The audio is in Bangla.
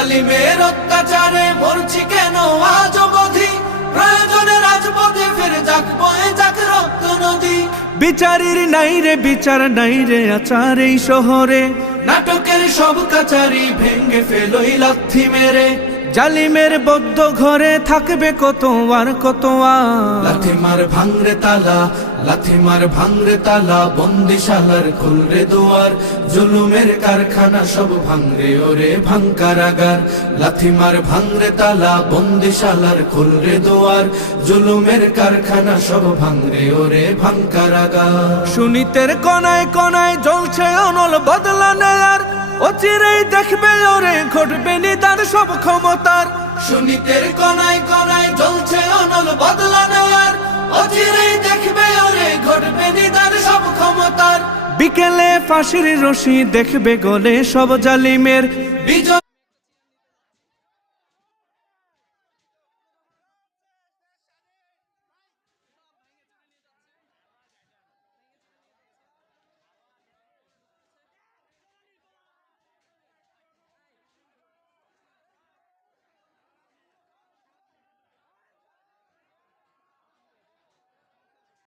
জালিমের অত্যাচারে মরছি কেন আজ অবধি, প্রয়োজনে রাজপথে ফিরে যাক বয়ে যাক রক্ত নদী। বিচারের নাই রে বিচার নাই রে আচার এই শহরে, নাটকের সব কাচারি ভেঙ্গে ফেলোই লাথি মেরে। জালিমের বদ্ধ ঘরে থাকবে কত আর কত আর। লাথি মার ভাঙরে তালা, লাথি মার ভাঙরে তালা, বন্দিশালার খুলরে দুয়ার। জুলুমের কারখানা সব ভাঙরে ওরে ভাঙ কারাগার। লাথি মার ভাঙরে তালা, বন্দিশালার খুলরে দুয়ার। জুলুমের কারখানা সব ভাঙরে ওরে ভাঙ কারাগার। সুনীতের কনায় কনায় জ্বলছে অনল বদলা নেয়ার, অচিরেই দেখবে ওরে ঘটবে নিদার সব ক্ষমতার। সুনীতের কনায় কনায় জ্বলছে অনল বদলা নেওয়ার, অচিরেই দেখবে ওরে ঘটবে নিদার সব ক্ষমতার। বিকেলে ফাঁসির রশি দেখবে গলে সব জালিমের বিজয়।